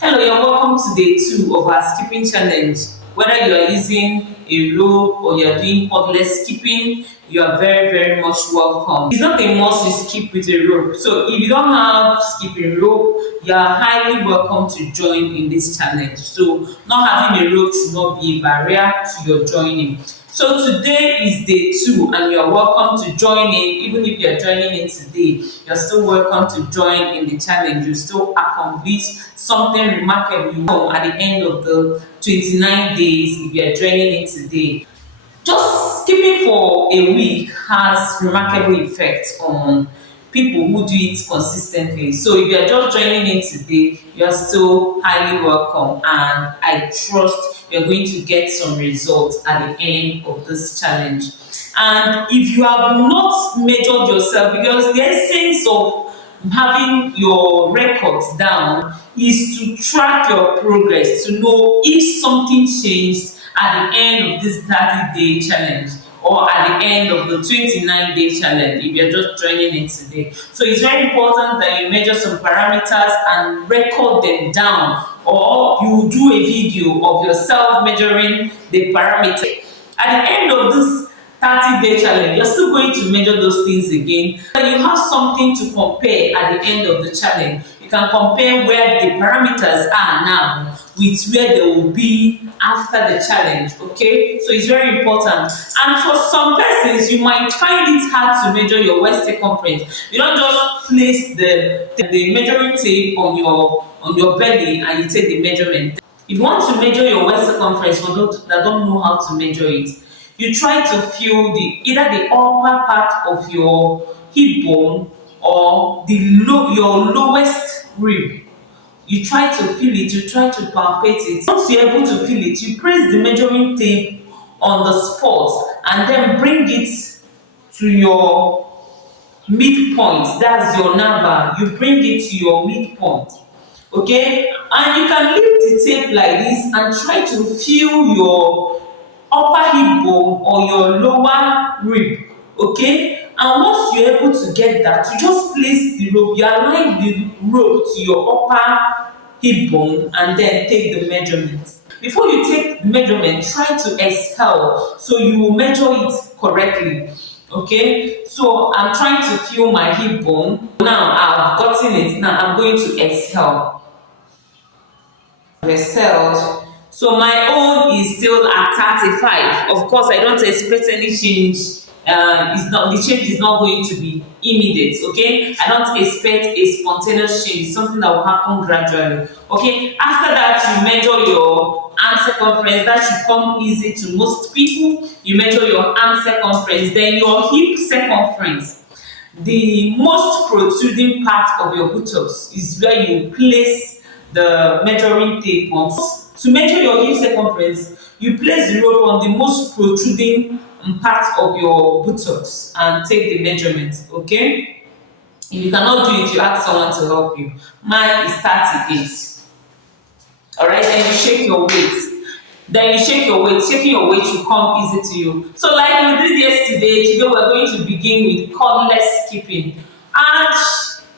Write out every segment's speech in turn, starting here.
Hello, you're welcome to day 2 of our skipping challenge. Whether you are using a rope or you're doing cordless skipping, you are very, very much welcome. It's not a must you skip with a rope. So if you don't have skipping rope, you are highly welcome to join in this challenge. So not having a rope should not be a barrier to your joining. So today is day 2 and you're welcome to join in. Even if you're joining in today, you're still welcome to join in the challenge. You still accomplish something remarkable at the end of the 29 days if you're joining in today. Just skipping for a week has remarkable effects on people who do it consistently. So if you're just joining in today, you're still highly welcome, and I trust you're going to get some results at the end of this challenge. And if you have not measured yourself, because the essence of having your records down is to track your progress, to know if something changed at the end of this 30-day challenge or at the end of the 29-day challenge if you're just joining in today. So it's very important that you measure some parameters and record them down, or you do a video of yourself measuring the parameter. At the end of this 30-day challenge, you're still going to measure those things again. And you have something to compare at the end of the challenge. You can compare where the parameters are now with where they will be after the challenge. Okay, so it's very important. And for some persons, you might find it hard to measure your waist circumference. You don't just place the measuring tape on your belly and you take the measurement. If you want to measure your waist circumference for those that don't know how to measure it, you try to feel either the upper part of your hip bone or your lowest rib. You try to feel it, you try to palpate it. Once you're able to feel it, you place the measuring tape on the spot and then bring it to your midpoint. That's your navel. You bring it to your midpoint. Okay, and you can lift the tape like this and try to feel your upper hip bone or your lower rib. Okay, and once you're able to get that, you just place the rope, you align the rope to your upper hip bone and then take the measurement. Before you take the measurement, try to exhale so you will measure it correctly. Okay, so I'm trying to feel my hip bone. Now I've gotten it. Now I'm going to exhale. Exhaled. So my own is still at 35. Of course, I don't expect any change. The change is not going to be immediate. Okay, I don't expect a spontaneous change. Something that will happen gradually. Okay, after that, you measure your arm circumference. That should come easy to most people. You measure your arm circumference, then your hip circumference. The most protruding part of your buttocks is where you place the measuring tape on. To measure your hip circumference, you place the rope on the most protruding part of your buttocks and take the measurement. Okay, if you cannot do it, you ask someone to help you. Mine is 38. All right, then you shake your weight. Shaking your weight should come easy to you. So like we did today we're going to begin with cordless skipping. And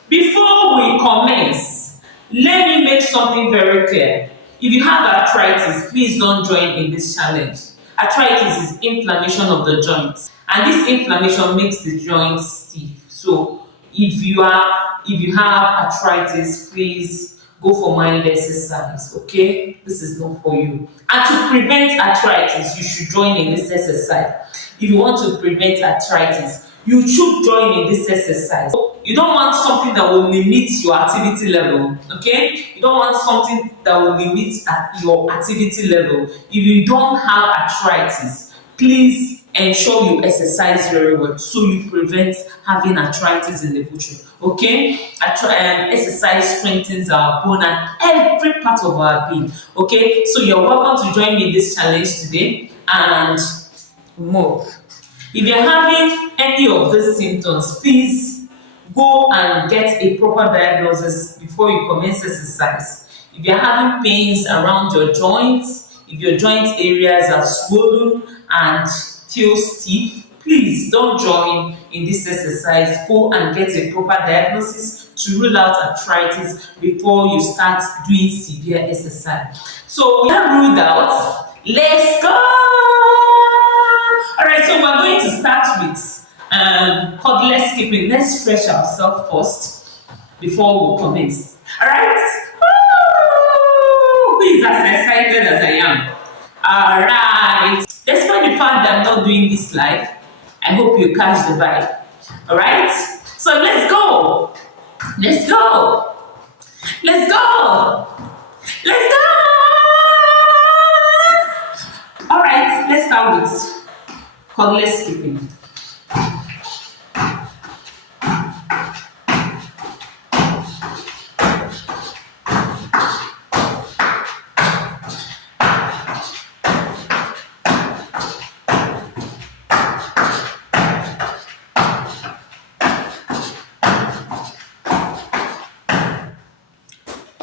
before we commence, let me make something very clear. If you have arthritis, please don't join in this challenge. Arthritis is inflammation of the joints, and this inflammation makes the joints stiff. So if you have arthritis, please go for mind exercise. Okay, this is not for you. And to prevent arthritis, you should join in this exercise. If you want to prevent arthritis, you should join in this exercise. You don't want something that will limit your activity level. Okay, you don't want something that will limit your activity level. If you don't have arthritis, please ensure you exercise very well so you prevent having arthritis in the future. Okay, exercise strengthens our bone and every part of our being. Okay, so you're welcome to join me in this challenge today and move. If you're having any of these symptoms, please go and get a proper diagnosis before you commence exercise. If you're having pains around your joints, if your joint areas are swollen and feel stiff, please don't join in this exercise. Go and get a proper diagnosis to rule out arthritis before you start doing severe exercise. So we have ruled out. Let's go. All right, so we're going to start with cordless skipping. Let's stretch ourselves first before we commence. All right. Who is as excited as I am? All right. Despite the fact that I'm not doing this live, I hope you catch the vibe. All right. So let's go. Let's go. Let's go. Let's go. All right. Let's start with cordless skipping.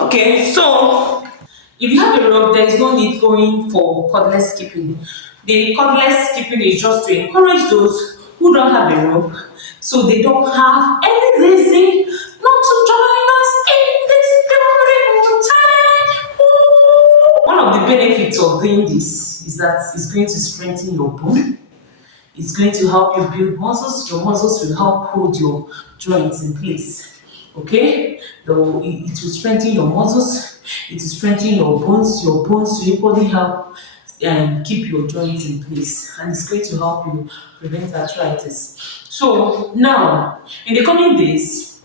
Okay, so if you have a rope, there is no need going for cordless skipping. The cordless skipping is just to encourage those who don't have a rope, so they don't have any reason not to join us in this beautiful time. Ooh. One of the benefits of doing this is that it's going to strengthen your bone. It's going to help you build muscles. Your muscles will help hold your joints in place. Okay? Though it will strengthen your muscles, it will strengthen your bones. Your bones will equally help keep your joints in place, and it's going to help you prevent arthritis. So now, in the coming days,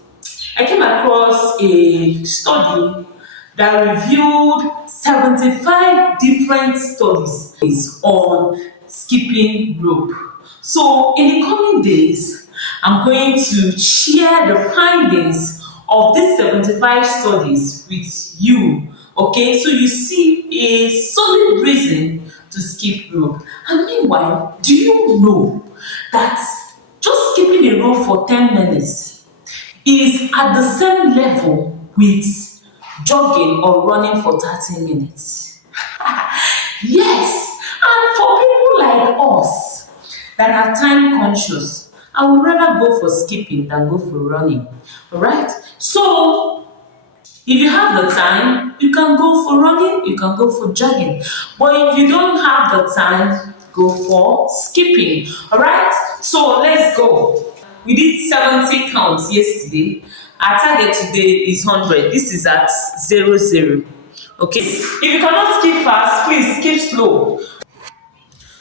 I came across a study that reviewed 75 different studies on skipping rope. So in the coming days, I'm going to share the findings of these 75 studies with you. Okay, so you see a solid reason to skip rope. And meanwhile, do you know that just skipping a rope for 10 minutes is at the same level with jogging or running for 30 minutes? Yes, and for people like us that are time conscious, I would rather go for skipping than go for running. Alright? So if you have the time, you can go for running, you can go for jogging. But if you don't have the time, go for skipping. Alright? So let's go. We did 70 counts yesterday. Our target today is 100. This is at 0, 0. Okay? If you cannot skip fast, please skip slow.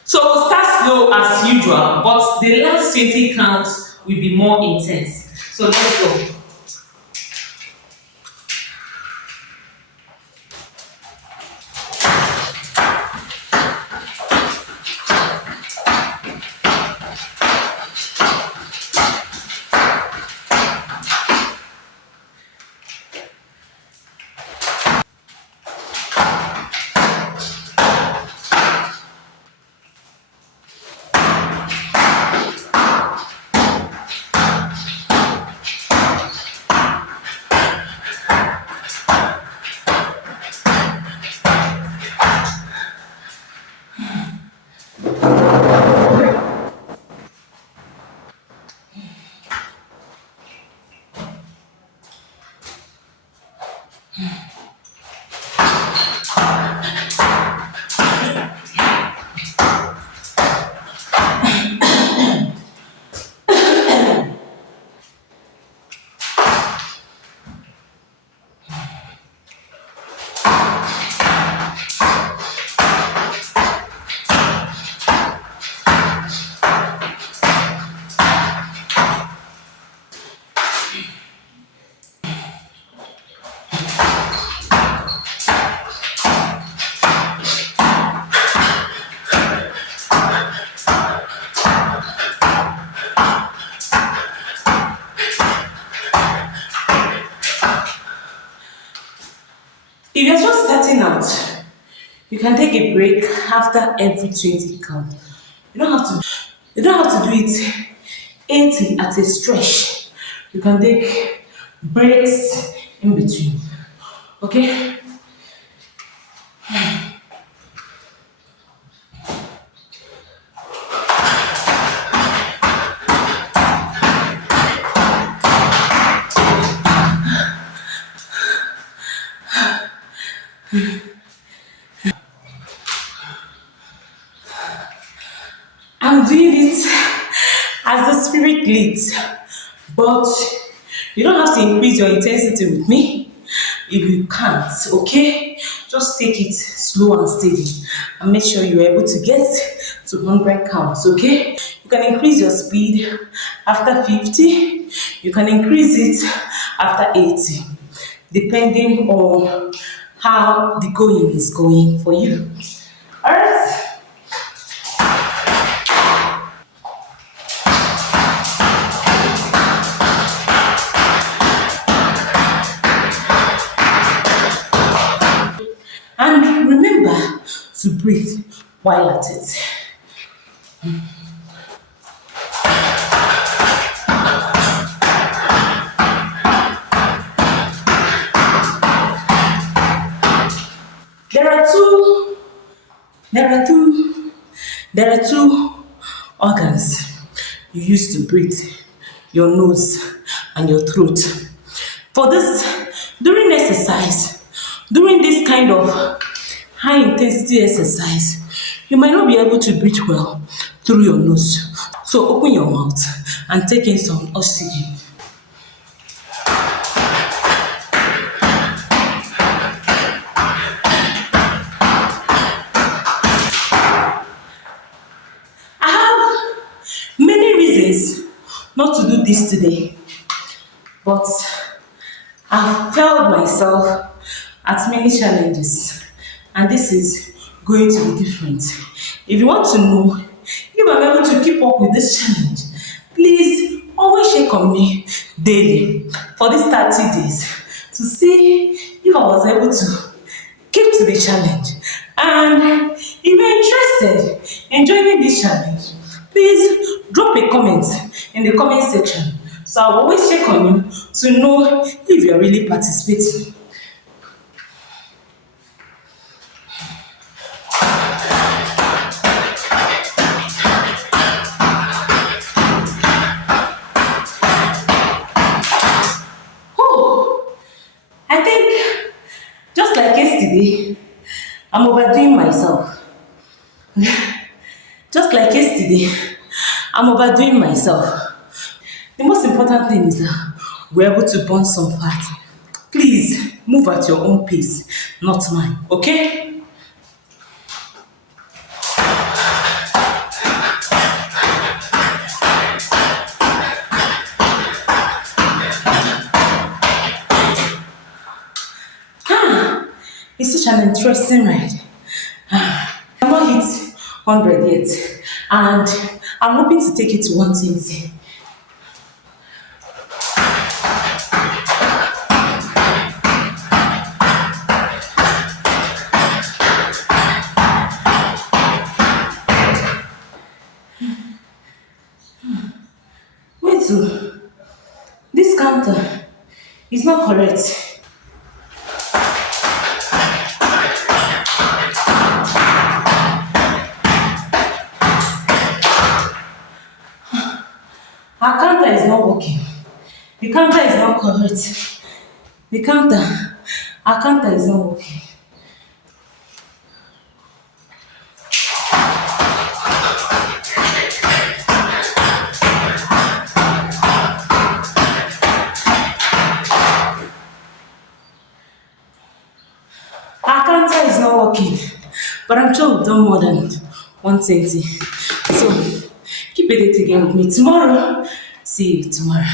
So we'll start slow as usual, but the last 20 counts will be more intense. So let's go. If you're just starting out, you can take a break after every 20 count. You don't have to do it 80 at a stretch. You can take breaks in between. Okay? I'm doing it as the spirit leads, but you don't have to increase your intensity with me if you can't, okay? Just take it slow and steady and make sure you're able to get to 100 counts, okay? You can increase your speed after 50, you can increase it after 80, depending on how the going is going for you. Alright? And remember to breathe while at it. There are two, there are two, there are two organs you use to breathe, your nose and your throat. For this, during this kind of high intensity exercise, you might not be able to breathe well through your nose. So open your mouth and take in some oxygen. I have many reasons not to do this today, but I've failed myself at many challenges, and this is going to be different. If you want to know if I'm able to keep up with this challenge, please always check on me daily for these 30 days to see if I was able to keep to the challenge. And if you're interested in joining this challenge, please drop a comment in the comment section. So I'll always check on you to know if you're really participating. Oh, I think just like yesterday, I'm overdoing myself. Just like yesterday, I'm overdoing myself. The most important thing is that we're able to burn some fat. Please move at your own pace, not mine, okay? It's such an interesting ride. I've not hit 100 yet, and I'm hoping to take it to 120. Wait, so this counter is not correct. Our counter is not working. The counter is not correct. Our counter is not working. Our counter is not working. But I'm sure we've done more than 120. So keep it again with me tomorrow. See you tomorrow.